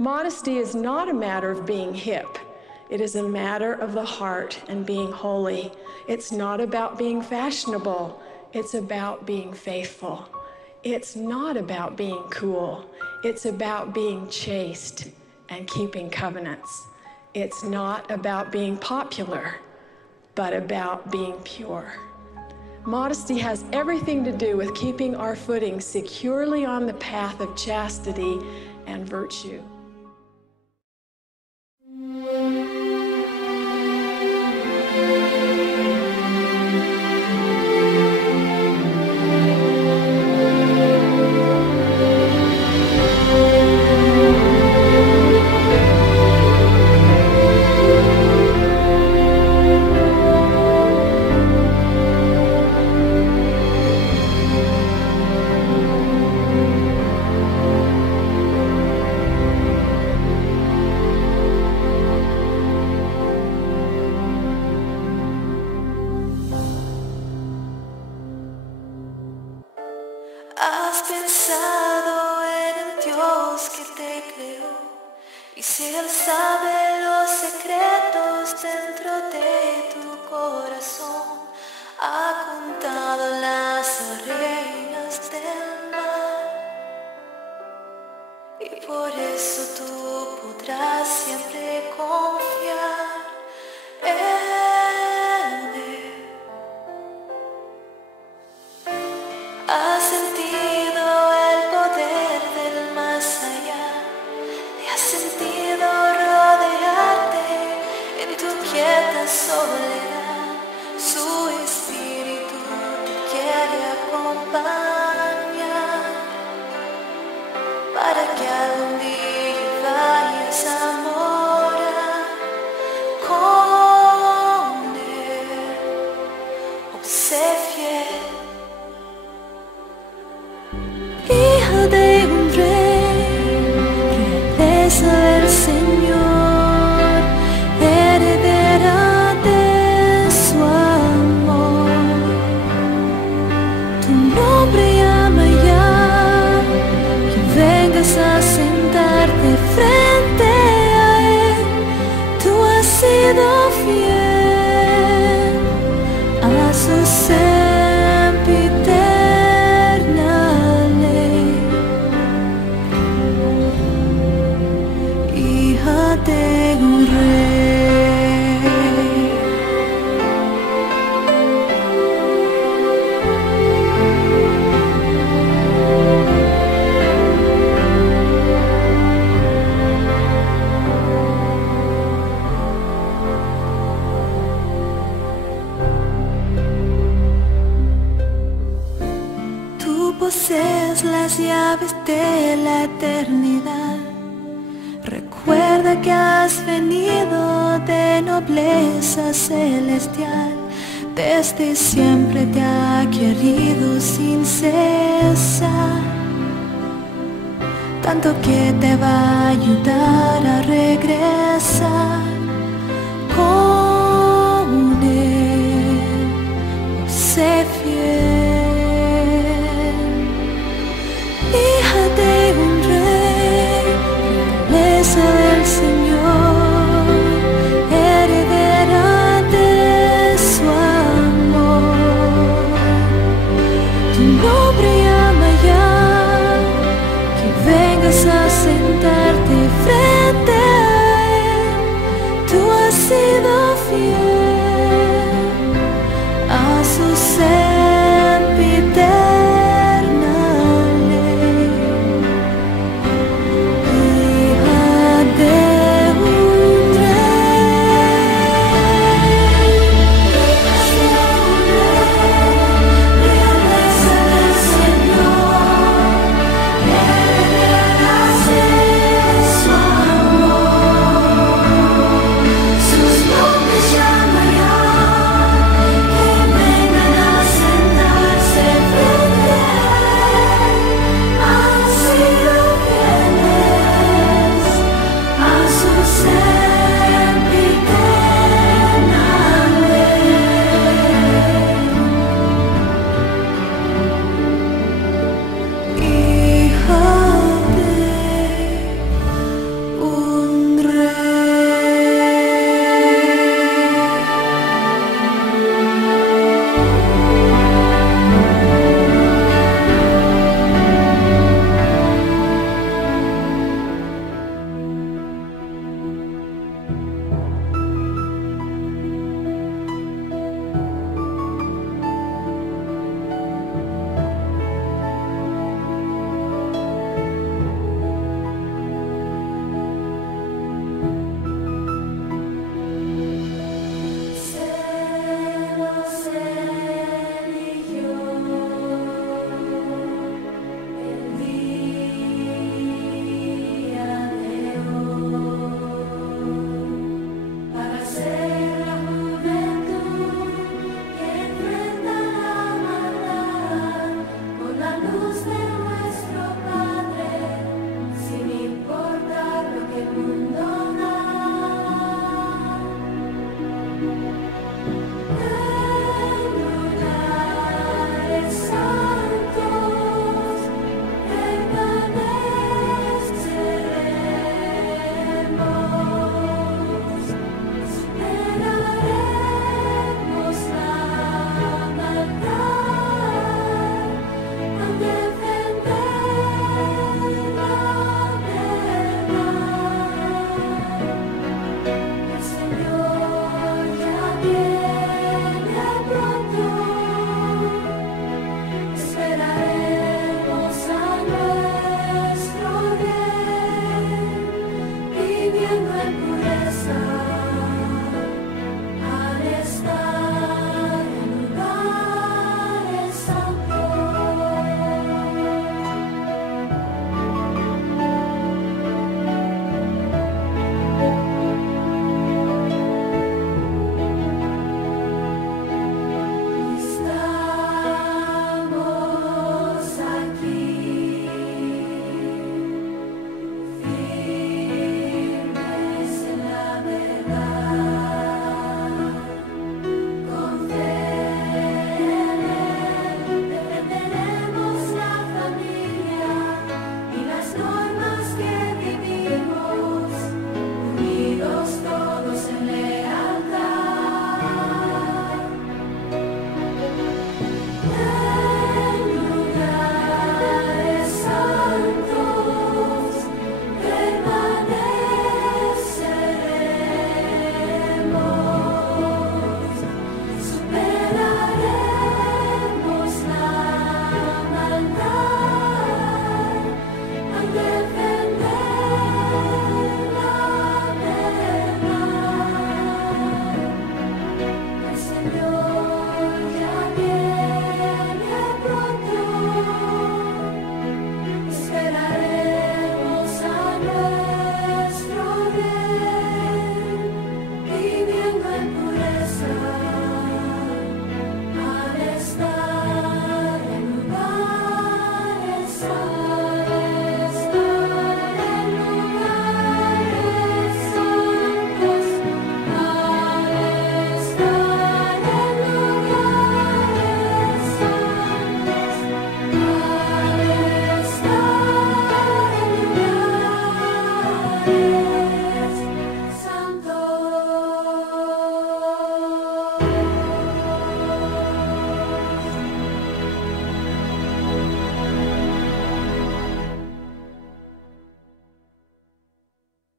Modesty is not a matter of being hip. It is a matter of the heart and being holy. It's not about being fashionable. It's about being faithful. It's not about being cool. It's about being chaste and keeping covenants. It's not about being popular, but about being pure. Modesty has everything to do with keeping our footing securely on the path of chastity and virtue. Has pensado en el Dios que te creó, y si Él sabe los secretos dentro de tu corazón, ha contado las arenas del mar, y por eso tú podrás siempre confiar en Él. Has sentido el poder del más allá, y has sentido rodearte en tu quieta soledad. Su espíritu te quiere acompañar para que algún día vayas a morar con Él. Oh, sé fiel. Hija de un rey, realeza del Señor, heredera de su amor. Tu nombre llama ya, que vengas a sentarte frente a Él. Tú has sido fiel a su sempiterna de un rey. Tú posees las llaves de la eternidad. Recuerda que has venido de nobleza celestial. Desde siempre te ha querido sin cesar, tanto que te va a ayudar a regresar.